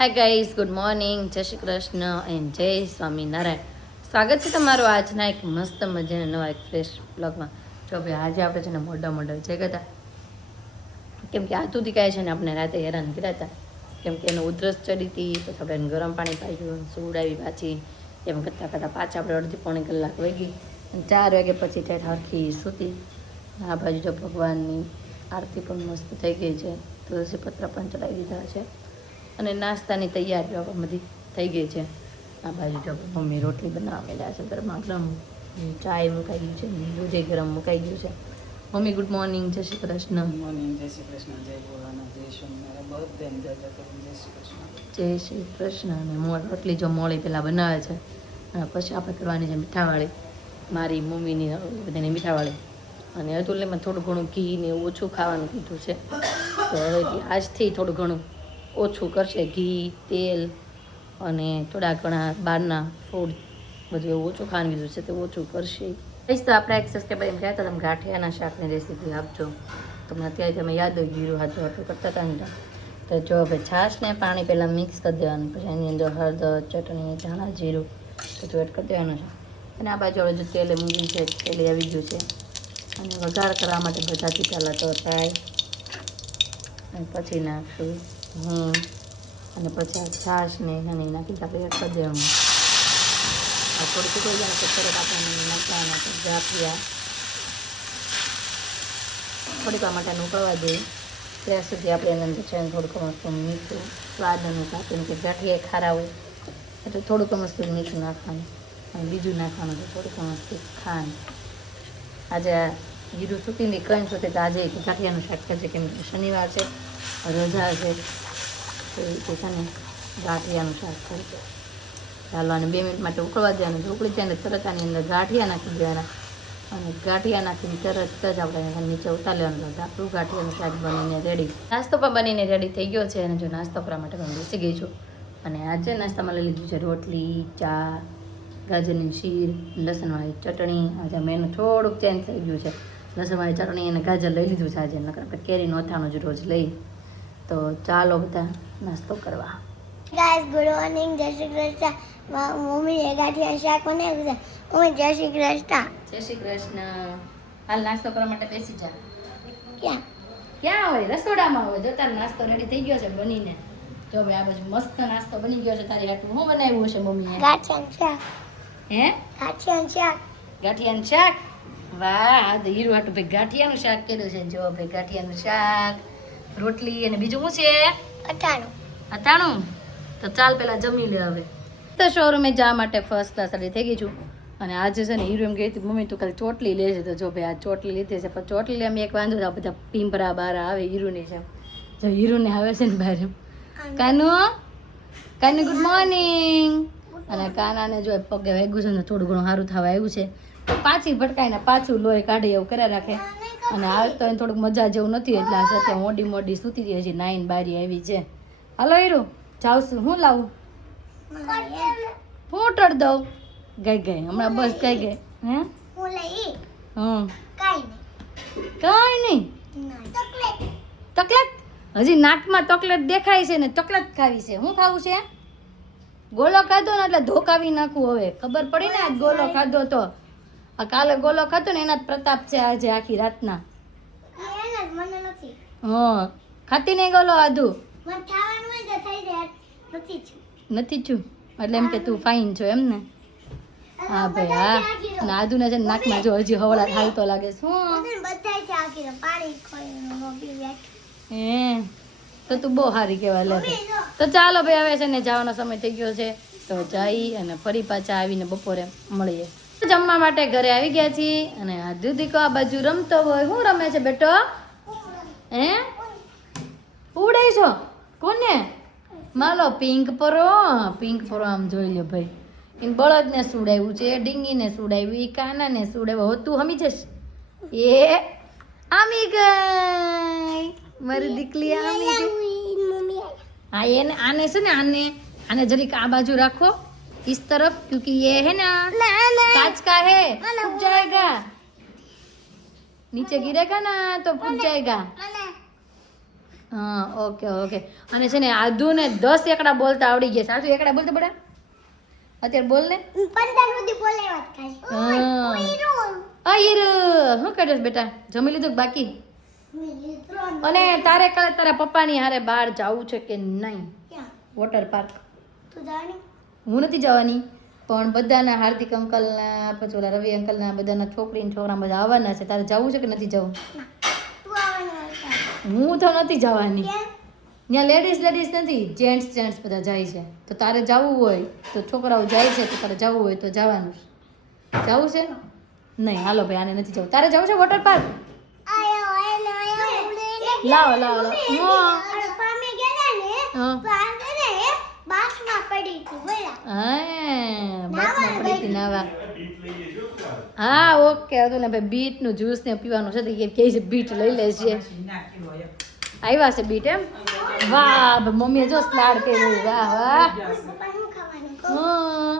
Hi guys, good morning, જય Shri Krishna and જય સ્વામિનારાયણ. સ્વાગત છે તમારું આજના એક મસ્ત મજાના નવા એક ફ્રેશ બ્લોગમાં. જો ભાઈ આજે આપણે છે ને મોઢા જગ્યા હતા, કેમ કે આતુથી કાંઈ છે ને આપણે રાતે હેરાન કર્યા હતા, કેમ કે એને ઉધરસ ચડી હતી, પછી આપણે એને ગરમ પાણી પાયું, સુવડાવી પાછી, એમ કરતાં પાછા આપણે અડધી પોણી કલાક વહી અને 4 વાગે પછી ત્યાં હરખી સૂતી. આ બાજુ જો ભગવાનની આરતી પણ મસ્ત થઈ ગઈ છે, તુલસી પત્ર પણ ચડાવી દીધા છે અને નાસ્તાની તૈયારીઓ બધી થઈ ગઈ છે. આ બાજુ જો મમ્મી રોટલી બનાવેલા છે, ગરમા ગરમ ચાય મુકાઈ ગયું છે, દૂધે ગરમ મુકાઈ ગયું છે. મમ્મી ગુડ મોર્નિંગ, જય શ્રી કૃષ્ણ. મોર્નિંગ, જય શ્રી કૃષ્ણ, જય ભોળાનાથ, જય સ્વામિનારાયણ, બધાને જય જય કરીને જય શ્રી કૃષ્ણ. જય શ્રી કૃષ્ણ. અને રોટલી જો મોળી પહેલાં બનાવે છે અને પછી આપણે કરવાની છે મીઠાવાળી, મારી મમ્મીની બધાની મીઠાવાળી. અને અતુલને થોડું ઘણું ઘી ને ઓછું ખાવાનું કીધું છે, તો હવે આજથી થોડું ઘણું ઓછું કરશે, ઘી, તેલ અને થોડા ઘણા બહારના ફૂડ બધું એવું ઓછું ખાવાનું કીધું છે, તે ઓછું કરશે. કહીશ તો આપણા એક સબસ્ક્રાઈબર એમ કહેતા તમે ગાંઠિયાના શાકની રેસીપી આપજો, તમને અત્યારે તમે યાદ હોય જીરું હાથો આટલું કરતા હતા ને. તો જો હવે છાશને પાણી પહેલાં મિક્સ કરી દેવાનું, પછી એની અંદર હળદર, ચટણી, ધાણા, જીરું બધું એડ કરી દેવાનું છે. અને આ બાજુ હવે જો તેલ મૂકી છે, તેલ આવી ગયું છે અને વઘાર કરવા માટે બધાથી પહેલાં તો થાય અને પછી નાખશું અને પછી આ છાશને નાની નાખી આપણે એડ કરી દેવાનું. આ થોડું સુકાઈ જાય તો તરત આપણે નાખવાના ગાંઠિયા થોડીક વાર માટે ઉકળવા દઈએ, ત્યાં સુધી આપણે એની અંદર છે થોડુંક મસ્ત મીઠું સ્વાદ અનુસાર, કેમ કે ગાંઠિયા ખારા હોય એટલે થોડુંક મસ્ત મીઠું નાખવાનું અને બીજું નાખવાનું તો થોડુંક મસ્ત ખાંડ. આજે જીરું સૂકીને કંઈ સુધી તો આજે ગાંઠિયાનું શાક કરશે, કેમ કે શનિવાર છે, રજા છે, તો એ છે ને ગાંઠિયાનું શાક કરશે. ચાલો આને 2 મિનિટ માટે ઉકળવા દેવાનું, જો ઉકળી જાય ને તરત આની અંદર ગાંઠિયા નાખી દેવાના અને ગાંઠિયા નાખીને તરત જ આપણે નીચે ઉતારી લેવાનું. આપણું ગાંઠિયાનું શાક બનીને રેડી. નાસ્તો પણ બનીને રેડી થઈ ગયો છે અને જો નાસ્તો કરવા માટે હું બેસી ગઈ છું. અને આજે નાસ્તામાં લઈ લીધું છે રોટલી, ચા, ગાજરની શીર, લસણવાળી ચટણી. આજે મેનુ થોડુંક ચેન્જ થઈ ગયું છે, લસણવાળી ચટણી અને ગાજર લઈ લીધું છે આજે, નકર આપણે કેરીનું અથાણું જ રોજ લઈ. તો ચાલો બધા નાસ્તો કરવા. ગાઈસ ગુડ મોર્નિંગ, જય શ્રી કૃષ્ણ. મમ્મીએ ગાંઠિયા શાક બનાવ્યું છે. મમ્મી જય શ્રી કૃષ્ણ. જય શ્રી કૃષ્ણ. હાલ નાસ્તો કરવા માટે બેસી જા. ક્યાં ક્યાં હોય? રસોડામાં હોય. જો તારો નાસ્તો રેડી થઈ ગયો છે બનીને. જો ભાઈ આ બાજુ મસ્ત નાસ્તો બની ગયો છે તારી હાટું. શું બનાવ્યું છે મમ્મીએ? ગાંઠિયાનું શાક. હે? ગાંઠિયાનું શાક. ગાંઠિયાનું શાક. વાહ, આ તો હીરો હાટું ભાઈ ગાંઠિયાનું શાક કર્યું છે. જો ભાઈ ગાંઠિયાનું શાક, રોટલી અને બીજું શું છે? અથાણું. અથાણું. તો ચાલ પેલા જમી લે હવે. તો શોરૂમે જવા માટે ફર્સ્ટ ક્લાસ રેડી થઈ ગઈ છું. અને આજે છે ને હીરો એમ કહી હતી મમ્મી તું કાલે ચોટલી લે છે, તો જો ભાઈ આ ચોટલી લીધી છે. પણ ચોટલી એમ એક વાંધો છે, બધા પીંપરા બાર આવે હીરોની છે. જો હીરોને આવે છે ને બહાર કાનુ કાનુ ગુડ મોર્નિંગ. અને કાનાને જો પગે વાગ્યું છે ને થોડું ઘણું સારું થવા આવ્યું છે, પાછી ભટકાઈને પાછું લોહી કાઢી એવું કર્યા રાખે. અને આ તો એને થોડુંક મજા જેવું નથી એટલે આ સાથે મોડી સૂતી હતી, હજી 9 બારી આવી છે. હાલો હીરો જાઉં છું, હું લાવું? હું ટળ દઉં? ગઈ હમણાં બસ ગઈ. હે હું લઈ કાંઈ નહીં. ચોકલેટ હજી નાકમાં ચોકલેટ દેખાય છે ને ચોકલેટ ખાવી છે. શું ખાવું છે? ગોલો ખાધો ને એટલે ધોકાવી નાખવું. હવે ખબર પડી ને આજ ગોલો ખાધો તો આ કાલે ગોલો ખાધો ને એના જ પ્રતાપ છે આજે આખી રાતના. મને નથી. હા ખાતી નહીં ગોલો આધુ મને ખાવાનું હોય તો થઈ જાય. નથી છું એટલે એમ કે તું ફાઇન છો એમ ને? હા ભાઈ હા. અને આધુને છે નાકમાં જો હજી હવળા હાલતો લાગે શું? હે તો તું બહુ સારી કહેવાય. લે તો ચાલો ભાઈ હવે છે ને જવાનો સમય થઈ ગયો છે, તો જઈ અને ફરી પાછા આવીને બપોરે મળીએ. જમવા માટે ઘરે આવી ગયા છીએ અને આ દૂધીકો આ બાજુ રમતો હોય. શું રમે છે બેટો? હે ઉડે છો? કોને? માલો પિંક પરો આમ જોઈ લે ભાઈ. એને બળદને સુડાવ્યું છે, ડીંગીને સુડાવી, કાનાને સુડાવ્યો. તું હમી જશ એ આમી ગઈ મારી દીકલી આમી ગઈ. હા એને આને છે ને આને જરીક આ બાજુ રાખો इस तरफ, क्योंकि ये है ना कांच का है, फूट जाएगा, नीचे गिरेगा ना तो फूट जाएगा. હા ઓકે ઓકે. અને છે ને આધુને 10 એકડા બોલતા આવડી ગયા છે. આધુ એકડા બોલતા બડા અત્યારે બોલ ને. 15 સુધી બોલે વાત ખાલી. હા ઈર શું કરે છે બેટા? જમી લીધું કે બાકી? અને તારે કાલે તારા પપ્પાની હારે બહાર જાવું છે કે નહીં? ક્યાં? Water park. તું જાણી? હું નથી જવાની પણ બધાના હાર્દિક અંકલના પછી ઓલા રવિ અંકલના બધાના છોકરી ને છોકરા બધા આવવાના છે. તારે જવું છે કે નથી જવું? તું આવવાનું હતા. હું તો નથી જવાની. કેમ? ત્યાં લેડીઝ નથી, જેન્ટ્સ બધા જાય છે. તો તારે જવું હોય તો છોકરાઓ જાય છે તો તારે જવું હોય તો જવાનું. જવું છે? નહીં હાલો ભાઈ આને નથી જવું. તારે જવું છે વોટર પાર્ક? આયો ઉડે લાવો લાવો લાવો. અરે પામે ગયા ને હા તો આ છે ને બાથમાં પડી હતી બોલા. હા બસમાં પડી હતી નાવા. હા ઓકે હતું ને ભાઈ બીટનું જ્યુસ ને પીવાનું છે તો કે છે બીટ લઈ લે છે. આવ્યા છે બીટ એમ? વાહ મમ્મીએ જો સ્લાડ કર્યું. વાહ વાહ. પપ્પા નું ખાવાનું કહો. હા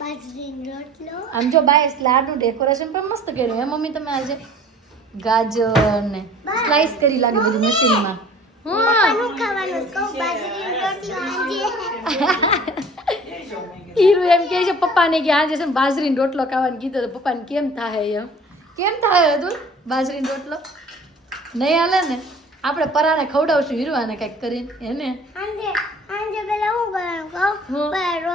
બાજરીનો રોટલો. આમ જો બાય સ્લાડનું ડેકોરેશન પણ મસ્ત કર્યું હે મમ્મી તમે આજે. ગાજર ને સ્લાઈસ કરી લાગે બધી મશીનમાં. પપ્પા નું ખાવાનું કહો. બાજરીનો રોટલો આજે. હીરું એમ કહે છે પપ્પાને કે આજે છે ને બાજરીનો રોટલો ખાવાનું કીધો તો પપ્પાને કેમ થાય એમ? કેમ થાય હતું બાજરીનો રોટલો? નહીં હાલે ને આપણે પરાને ખવડાવશું હીરવાને કંઈક કરીને એને. આંજે પેલા હું કરવાનું કહો. હું? પર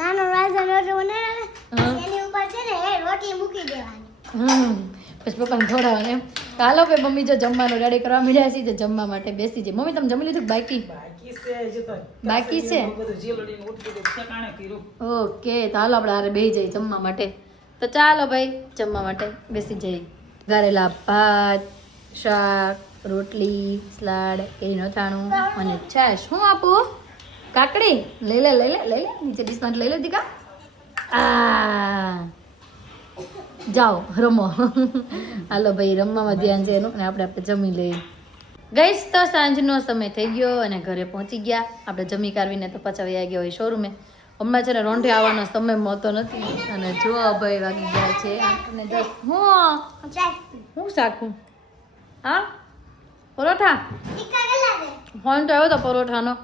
નાનો રાજા રોટલો બનાવે હા. એની ઉપર છે ને એ રોટલી મૂકી દેવાની. પછી પપ્પાને ખવડાવવાનું એમ. તો હાલો ભાઈ મમ્મી જો જમવાનું રેડી કરવા મળ્યા છીએ તો જમવા માટે બેસી જાય. મમ્મી તમે જમી લીધું કે બાકી? બાકી છે હજી તો. બાકી છે? બધું જીલડીને ઉઠી દીધું, ઠેકાણે કર્યું. ઓકે તો હાલો આપણે હારે બેસી જઈએ જમવા માટે. તો ચાલો ભાઈ જમવા માટે બેસી જઈએ. ગારેલા ભાત, શાક, રોટલી, સલાડ, કેરીનું અથાણું અને છાશ. શું આપું? કાકડી લઈ લે નીચે ડીશમાં લઈ લે દીકા. આ જાઓ રમો. હાલો ભાઈ રમવામાં ધ્યાન છે એનું અને આપણે જમી લઈએ. ગઈશ તો સાંજનો સમય થઈ ગયો અને ઘરે પહોંચી ગયા. આપણે જમી કાઢવીને તો પાછા વયા ગયા હોય શોરૂમે. હમણાં છે ને રોંઢે આવવાનો સમય મળતો નથી અને જો ભાઈ વાગી ગયા છે 8:10. હું શાકું હા પરોઠા. તીખા કેટલા છે? ફોન તો આવ્યો તો પરોઠાનો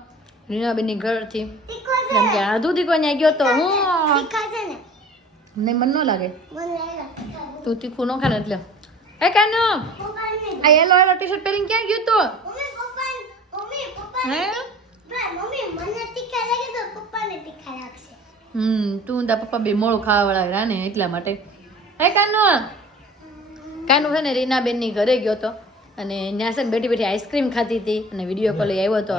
રીનાબેનની ઘરથી. તીખો છે? કેમ કે આધુ દીકો ત્યાં ગયો તો હું તીખા છે ને? મને મન ન લાગે મને લાગ્યા. તું તીખું ન ખાને એટલે. એ કાનો પપ્પાને આ યલો ટી-શર્ટ પહેરીને ક્યાં ગયો તો? મમ્મી મને તીખા લાગે તો પપ્પાને તીખા લાગશે. તું તારા પપ્પા બે મોળું ખાવાવાળા રહ્યા ને એટલા માટે. એ કાનો છે ને રીનાબેનની ઘરે ગયો તો અને ત્યાં છે ને બેઠી બેઠી આઈસ્ક્રીમ ખાતી હતી અને વિડીયો કોલ આવ્યો હતો.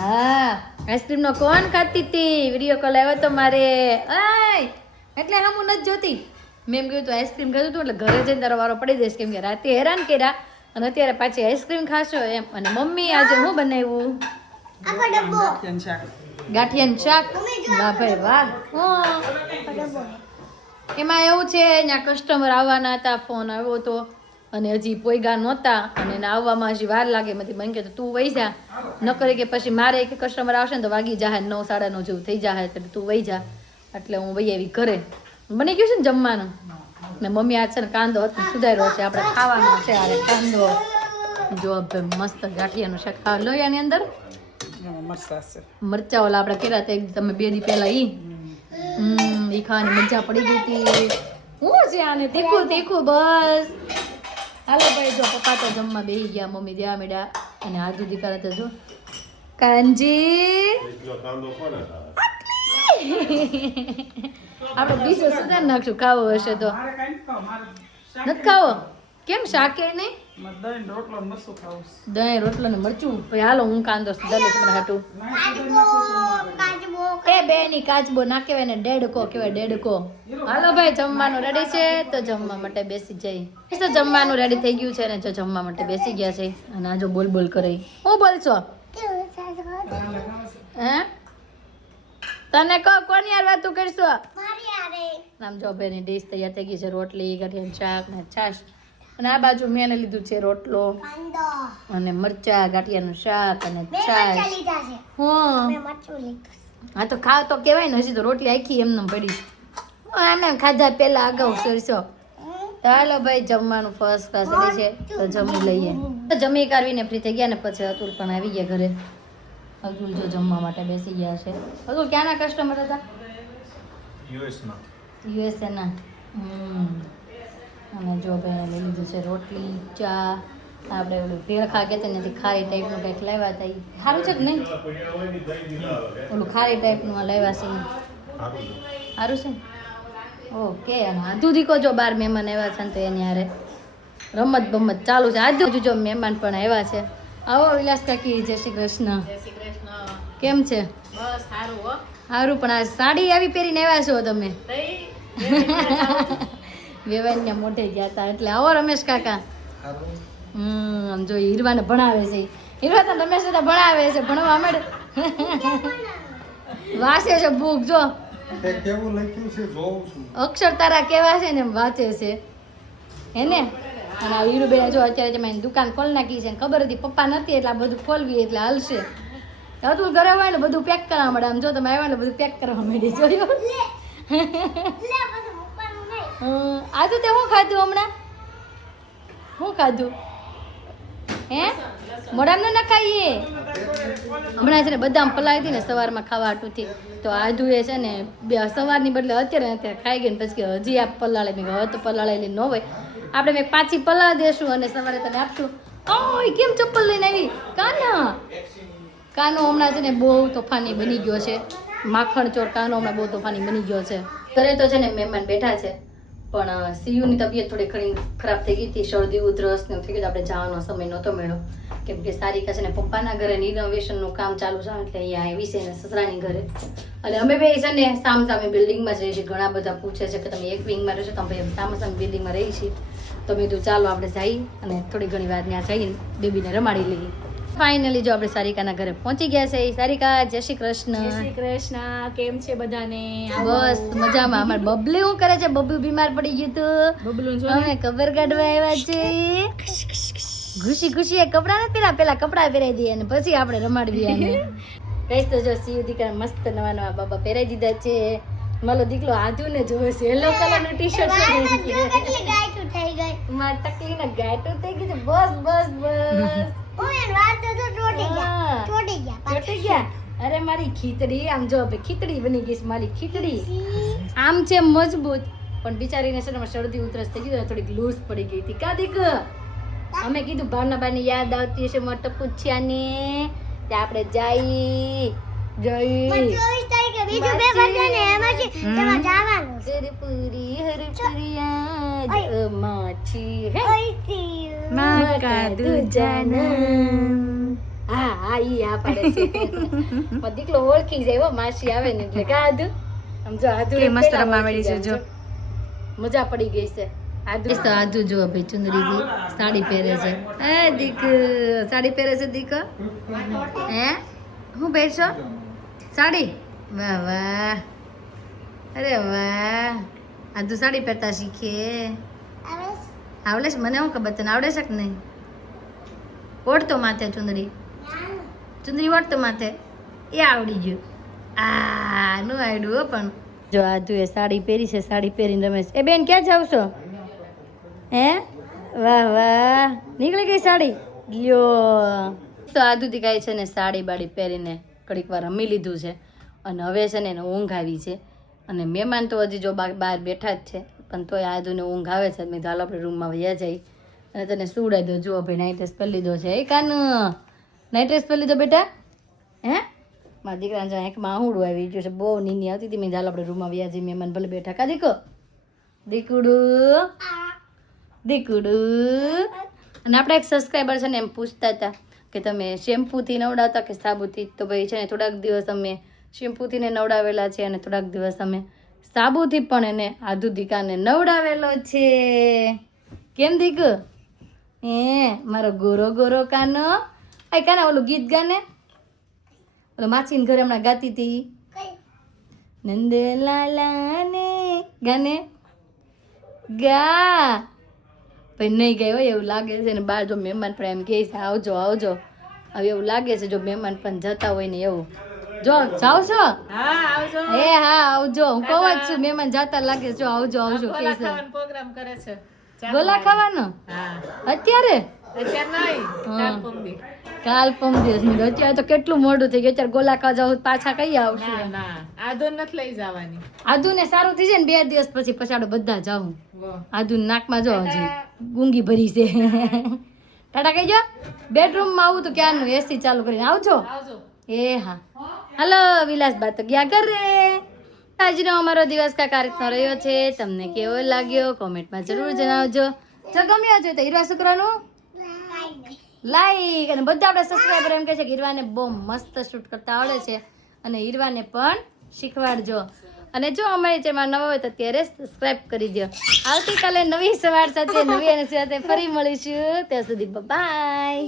હા આઈસ્ક્રીમનો કોણ ખાતી હતી? વિડીયો કોલ આવ્યો તો મારે. આય એટલે હા હું નથી જોતી. મેં એમ કહ્યું તું આઈસ્ક્રીમ ખાધું હતું એટલે ઘરે જઈને તારો વારો પડી જઈશ કેમ કે રાતે હેરાન કર્યા અને અત્યારે પાછી આઈસ્ક્રીમ ખાશો એમ. અને મમ્મી આજે હું બનાવ્યું? આખો ડબ્બો. કેમ શાક? ગાંઠિયાનું શાક. વાહ ભાઈ વાહ. આખો ડબ્બો. એમાં એવું છે ત્યાં કસ્ટમર આવવાના હતા ફોન આવ્યો હતો અને હજી પોઈગા નહોતા અને એને આવવામાં હજી વાર લાગે. મને કે તું વહી જા ન કરે કે પછી મારે એક કસ્ટમર આવશે ને તો વાગી જાય 9 સાડા 9 જેવું થઈ જાય એટલે તું વહી જા. એટલે હું વહી આવી ઘરે. બની ગયું છે ને જમવાનું ને મમ્મી આજ છે ને કાંદો હતો સુધાર્યો છે આપણે ખાવાનો છે. અરે કાંદો જો ભાઈ મસ્ત ગાંઠિયાનું શાક ખાવા લોયાની અંદર એમાં મસ્ત હશે. મરચા ઓલા આપણે કર્યા હતા તમે 2 દી પહેલા ઈ ખાવાની મજા પડી ગઈ હતી. હું છે આને તીખું બસ. હાલો ભાઈ જો પપ્પા તો જમવા બેસી ગયા મમ્મી જ્યાં મેડા અને હાથ સુધી કરે તો જો કાંજી આપણે બીજો સુધાર નાખશું ખાવો હશે તો. મારે કાંઈ નથી ખાવું, મારે શાક નથી ખાવો? કેમ શાકે નહીં? મારે દહીં ને રોટલો ને મરચું ખાવું છે. દહીં રોટલો ને મરચું ભાઈ હાલો હું કાંદો સુધાર લઈશ મને હાટું. કાચબો. એ બેની કાચબો ના કહેવાય ને ડેડકો કહેવાય ડેડકો. હાલો ભાઈ જમવાનું રેડી છે તો જમવા માટે બેસી જઈ. તો જમવાનું રેડી થઈ ગયું છે ને જો જમવા માટે બેસી ગયા છે અને આ જો બોલ કરે. હું બોલશો હે? તને કહો કોની યાર વાતું કરશો? મારી આરે. આમ જો બેની ડીશ તૈયાર થઈ ગઈ છે. રોટલી ગાંઠિયાનું શાક ને છાશ અને આ બાજુ મેં લીધું છે રોટલો કાંદો. અને મરચા ગાંઠિયાનું શાક અને બે છાશ. મરચાં લીધા છે. હું મેં મરચું લીધું. હા તો ખાવ તો કહેવાય ને હજી તો રોટલી આખી એમને પડી. એમ ખાધા પેલા અગાઉ સરસો તો હાલો ભાઈ જમવાનું ફર્સ્ટ ક્લાસ રેડી છે તો જમી લઈએ. તો જમી કાઢવીને ફ્રી થઈ ગયા ને પછી અતુલ પણ આવી ગયા ઘરે. અતુલ જો જમવા માટે બેસી ગયા છે. અતુલ ક્યાંના કસ્ટમર હતા? યુએસએ ના. અને જો ભાઈ લઈ લીધું છે રોટલી ચા. આપણે ઓલું ભેળ ખા ગયા હતા નથી ખારી ટાઈપનું કંઈક લાવ્યા હતા. સારું છે કે નહીં? ઓલું ખારી ટાઈપનું લાવ્યા છે. સારું છે. ઓકે. અને આજુ દીકો જો બાર મહેમાન આવ્યા છે ને તો એની હારે રમત બમત ચાલુ છે. આજુ જો મહેમાન પણ આવ્યા છે. આવો વિલાસ કાકી, જય શ્રી કૃષ્ણ. કેમ છે? બસ સારું હો. સારું. પણ આ સાડી આવી પહેરીને આવ્યા છો તમે? વેવાઈને મોઢે ગયા હતા એટલે આવો રમેશ કાકા. આમ જો હીરવાને ભણાવે છે. હીરવા તો રમેશ ભણાવે છે. ભણવા માંડે વાંચે છે બુક જો. કેવું લખ્યું છે જોઉં છું. અક્ષર તારા કેવા છે ને એમ વાંચે છે હેને. અને આ હીરુબેન જો અત્યારે જમાઈને દુકાન ખોલી નાખી છે. ખબર હતી પપ્પા નથી એટલે આ બધું ખોલવી એટલે હાલશે. હતું ઘરે હોય ને બધું પેક કરવા માંડે. આમ જો તમે આવ્યા ને બધું પેક કરવા માંડી જોયું. આજુ તે શું ખાધું હમણાં? શું ખાધું હે? મોઢામાં ન ખાઈએ. હમણાં છે ને બદામ પલાળી હતી ને સવારમાં ખાવા હાટુથી તો આધુ એ છે ને સવારની બદલે અત્યારે ખાઈ ગઈ ને પછી હજી આ પલાળે. મેં હવે તો પલાળેલી ન હોય આપણે મેં પાછી પલાળી દેશું અને સવારે તને આપશું. ઓય કેમ ચપ્પલ લઈને આવી? કાનો હમણાં છે ને બહુ તોફાની બની ગયો છે. માખણ ચોર કાનો હમણાં બહુ તોફાની બની ગયો છે. ઘરે તો છે ને મહેમાન બેઠા છે પણ સીયુની તબિયત થોડી ઘણી ખરાબ થઈ ગઈ હતી. શરદી ઉધરસ ને થઈ ગયું. આપણે જવાનો સમય નહોતો મળ્યો કેમ કે સારિકા છે ને પપ્પાના ઘરે રિનોવેશનનું કામ ચાલુ છે એટલે અહીંયા આવી છે ને સસરાની ઘરે. અને અમે બે છે ને સામે બિલ્ડિંગમાં જ રહીએ છીએ. ઘણા બધા પૂછે છે કે તમે એક વિંગમાં રહેશો? તમે સામે બિલ્ડિંગમાં રહી છીએ. તો મેં કીધું ચાલો આપણે જઈએ અને થોડી ઘણી વાર ત્યાં જઈને બેબીને રમાડી લઈએ. ફાઇનલી જો આપણે સારિકાના ઘરે પહોંચી ગયા છે. સારિકા જય શ્રી કૃષ્ણ. જય શ્રી કૃષ્ણ. કેમ છે બધાને? બસ મજામાં. અમાર બબલી શું કરે છે? બબુ બીમાર પડી ગયું હતું. બબલું જો અમે ખબર કાઢવા આવ્યા છે. ખુશી એ કપડા નથી પેલા કપડા પહેરાવી દઈએ અને પછી આપણે રમાડવી આને. કઈશ તો જો સીયુ દીકરા મસ્ત નવા બાબા પહેરાવી દીધા છે. મારો દીકરો આધુ ને જોવે છે. યલો કલરનું ટી-શર્ટ છે. ગાયઠું થઈ ગઈ. માર ટકલીને ગાયટું થઈ ગયું છે. બસ ઓય વાત તો તોડી ગયા. ચોટી ગયા. અરે મારી ખીચડી આમ જો ખીચડી બની ગઈ છે. મારી ખીચડી આમ છે મજબૂત પણ બિચારીને છે ને શરદી ઉધરસ થઈ ગઈ થોડીક લૂઝ પડી ગઈ હતી. કાદીક અમે કીધું ભાવનાબાની યાદ આવતી હશે મોટો પૂછ્યાને તે આપણે જઈ 24 તારીખે બીજું પેપર છે ને એમાં જવાનું છે. હરપુરી યાદ માછી હે હા ઈ આ પડે છે. પણ દીકલો ઓળખી જાય હો માસી આવે ને એટલે કાધું આમ જો આધુ મસ્ત રમાવેલી છે જો. મજા પડી ગઈ છે. આધુ જો ભાઈ ચુંદડી સાડી પહેરે છે. હે દીક સાડી પહેરે છે દીક. હે હું પહેરશો સાડી? વાહ વાહ. અરે વાહ. આધુ સાડી પહેરતા શીખે. આવડે છે? મને શું ખબર તને આવડે છે કે નહીં? ઓઢતો માથે ચુંદડી ઓઢતો માથે એ આવડી ગયું. આ નું આવડ્યું હો. પણ જો આધુ એ સાડી પહેરી છે. સાડી પહેરીને રમે છે. એ બેન ક્યાં જાવ છો? હે વાહ નીકળી ગઈ સાડી. લ્યો તો આધુ દીકાય છે ને સાડી બાડી પહેરીને ઘડીક વાર રમી લીધું છે અને હવે છે ને એને ઊંઘ આવી છે. અને મહેમાન તો હજી જો બહાર બેઠા જ છે પણ તોય આધુને ઊંઘ આવે છે. મેં ચાલો આપણે રૂમમાં વયા જઈ અને તને સુવડાવી દો. જુઓ ભાઈ નાઇટ ડ્રેસ પહેરી લીધો છે. એ કાનું નાઇટ ડ્રેસ પહેરી લીધો બેટા? હે મારા દીકરાને જો આંખમાં આહુડું આવી ગયું છે. બહુ નીની આવતી હતી. મેં ચાલો આપણે રૂમમાં વયા જઈ. મહેમાન ભલે બેઠા. કા દીકુડું અને આપણા એક સબસ્ક્રાઈબર છે ને એમ પૂછતા હતા કે તમે શેમ્પૂથી નવડાવતા કે સાબુથી? તો ભાઈ છે ને થોડાક દિવસ અમે શેમ્પૂથી ને નવડાવેલા છે અને થોડાક દિવસ અમે સાબુથી પણ એને આધુ દીકાને નવડાવેલો છે. કેમ દીક? મારો ગોરો કાનો. આ કાના ઓલું ગીત ગાને ઓલો માછીને ઘરે હમણાં ગાતી હતી નંદલાલાને ગાને ગા. ભાઈ નહીં ગઈ હોય એવું લાગે છે ને. બહાર જો મહેમાન પણ એમ કહે છે આવજો હવે એવું લાગે છે જો મહેમાન પણ જતા હોય ને એવું. જો જાવ છો? હા આવજો. હા આવજો. હું કહું જ છું મહેમાન જતા લાગે જો આવજો કહે છે. પ્રોગ્રામ કરે છે. ગોલા ખાવાનો હા અત્યારે અત્યારે નહીં હા. કાલ પમદી. કાલ પમદી જ નહીં. અત્યારે તો કેટલું મોડું થઈ ગયું. અત્યારે ગોલા ખાવા જાવ પાછા કઈ આવશું? ના ના આદો નથી લઈ જવાની. આદુ ને સારું થઈ જાય ને 2 દિવસ પછી પછાડો બધા જાઉં. વાહ. આદુ નાકમાં જો હજી ગુંગી ભરી છે. ટાટા કહીજો. બેડરૂમમાં આવું તો ક્યારનું એસી ચાલુ કરીને આવજો. આવજો. એ હા હલો વિલાસ બા તો ગયા ઘરે. આજનો અમારો દિવસ કાંઈક આ રીતનો રહ્યો છે. તમને કેવો લાગ્યો કોમેન્ટમાં જરૂર જણાવજો. જો ગમ્યો છે તો હીરવા શુક્રનું લાઈક અને બધા આપણા સબસ્ક્રાઈબર એમ કહે છે કે હીરવાને બહુ મસ્ત શૂટ કરતા આવડે છે અને હીરવાને પણ શીખવાડજો. અને જો અમારી ચેનલ નવા હોય તો અત્યારે સબસ્ક્રાઈબ કરી દો. આવતીકાલે નવી સવાર સાથે નવી અને સાથે ફરી મળીશું. ત્યાં સુધી બાય.